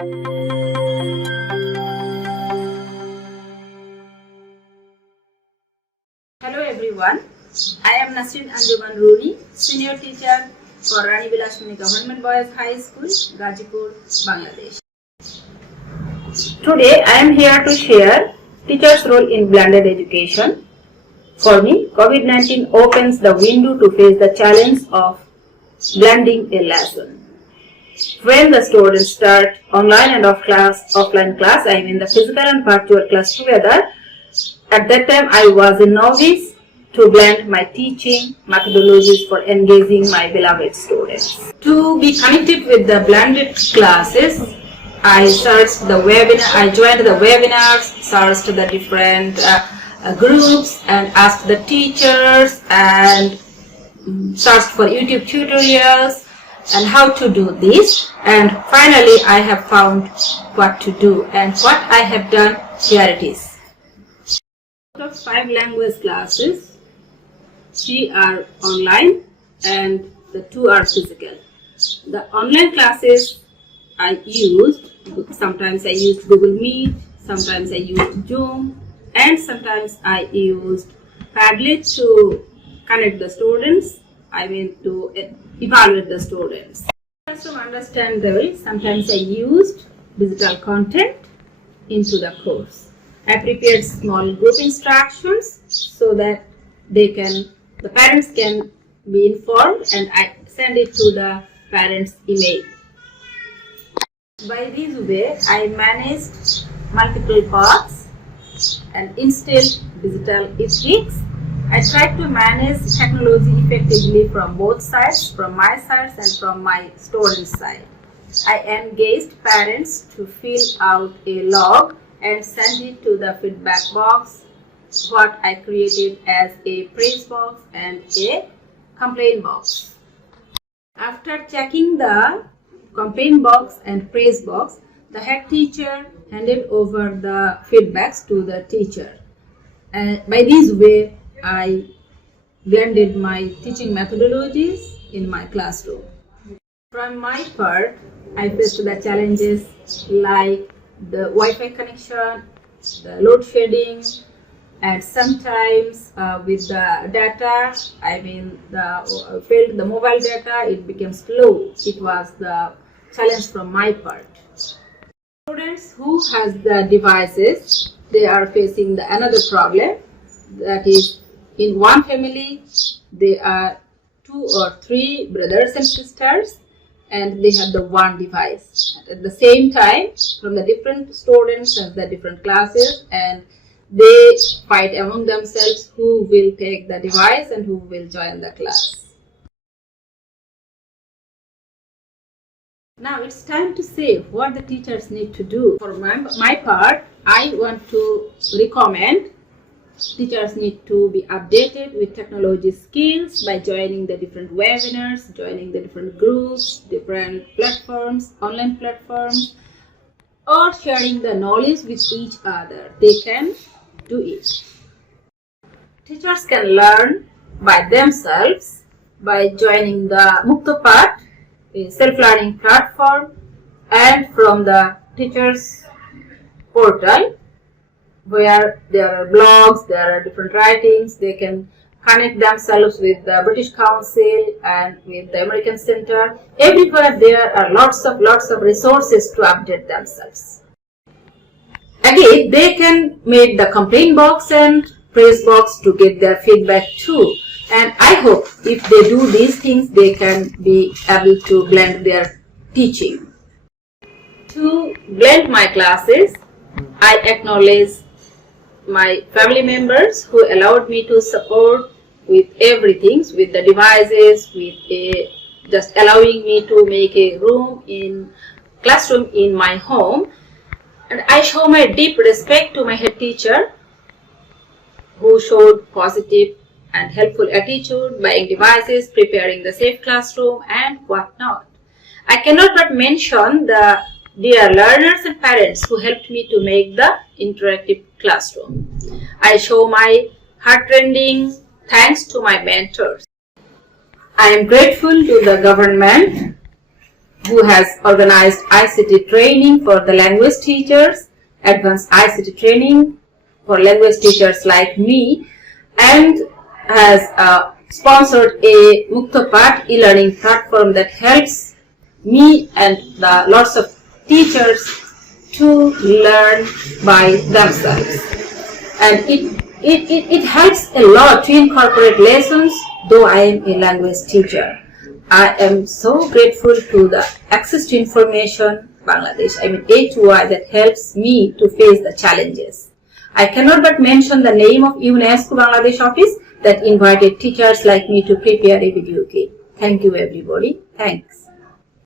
Hello everyone, I am Nasrin Anjuman Rooney, Senior Teacher for Rani Bilasmani Government Boys High School, Gazipur, Bangladesh. Today I am here to share teachers' role in blended education. For me, COVID-19 opens the window to face the challenge of blending a lesson. When the students start online and offline class, I mean the physical and virtual class together, at that time I was a novice to blend my teaching methodologies for engaging my beloved students. To be connected with the blended classes, I joined the webinars, searched the different groups and asked the teachers and searched for YouTube tutorials and how to do this, and finally I have found what to do, and what I have done, here it is. Out of 5 language classes, 3 are online and the 2 are physical. The online classes sometimes I used Google Meet, sometimes I used Zoom, and sometimes I used Padlet to connect the students, to evaluate the students. To understand the way, sometimes I used digital content into the course. I prepared small group instructions so that the parents can be informed, and I send it to the parents' email. By this way, I managed multiple paths and instilled digital ethics. I tried to manage technology effectively from both sides, from my side and from my students' side. I engaged parents to fill out a log and send it to the feedback box, what I created as a praise box and a complaint box. After checking the complaint box and praise box, the head teacher handed over the feedbacks to the teacher. And by this way, I blended my teaching methodologies in my classroom. From my part, I faced the challenges like the Wi-Fi connection, the load shedding, and sometimes with the data, the mobile data, it became slow. It was the challenge from my part. Students who has the devices, they are facing another problem, that is, in one family there are 2 or 3 brothers and sisters, and they have the one device. At the same time, from the different students and the different classes, and they fight among themselves who will take the device and who will join the class. Now it's time to say what the teachers need to do. For my part, I want to recommend teachers need to be updated with technology skills by joining the different webinars, joining the different groups, different platforms, online platforms, or sharing the knowledge with each other. They can do it. Teachers can learn by themselves by joining the Muktopath, a self-learning platform, and from the teachers portal, where there are blogs, there are different writings. They can connect themselves with the British Council and with the American Center. Everywhere there are lots of resources to update themselves. Again, they can make the complaint box and praise box to get their feedback too. And I hope if they do these things, they can be able to blend their teaching. To blend my classes, I acknowledge my family members who allowed me to support with everything, with the devices, with just allowing me to make a classroom in my home. And I show my deep respect to my head teacher, who showed positive and helpful attitude, buying devices, preparing the safe classroom, and whatnot. I cannot but mention the dear learners and parents who helped me to make the interactive classroom. I show my heartrending thanks to my mentors. I am grateful to the government who has organized ICT training for the language teachers, advanced ICT training for language teachers like me, and has sponsored a Muktopath e-learning platform that helps me and lots of teachers to learn by themselves. And it helps a lot to incorporate lessons, though I am a language teacher. I am so grateful to the Access to Information Bangladesh, A2Y, that helps me to face the challenges. I cannot but mention the name of UNESCO Bangladesh office that invited teachers like me to prepare a video clip. Thank you everybody. Thanks.